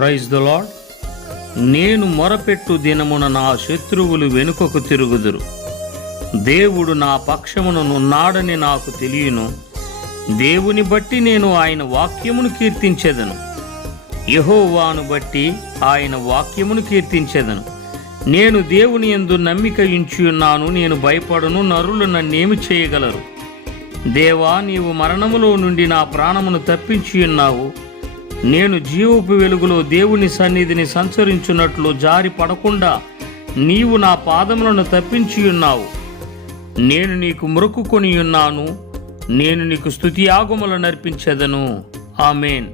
Praise the lord. నేను మొరపెట్టు దినమున నా శత్రువులు వెనుకకు తిరుగుదురు. దేవుడు నా పక్షమునున్నాడని నాకు తెలియను. దేవుని బట్టి నేను ఆయన వాక్యమును కీర్తించెదను. యెహోవాను బట్టి ఆయన వాక్యమును కీర్తించెదను. నేను దేవుని యందు నమ్మిక ఉంచియున్నాను. నేను భయపడను. నరులు నన్నేమి చేయగలరు? దేవా, నీవు మరణములో నుండి నా ప్రాణమును తప్పించియున్నావు. నేను జీవపు వెలుగులో దేవుని సన్నిధిని సంచరించున్నట్లు జారి పడకుండా నీవు నా పాదములను తప్పించియున్నావు. నేను నీకు మొక్కుకొనియున్నాను. నేను నీకు స్తుతియాగములను అర్పించెదను. ఆమేన్.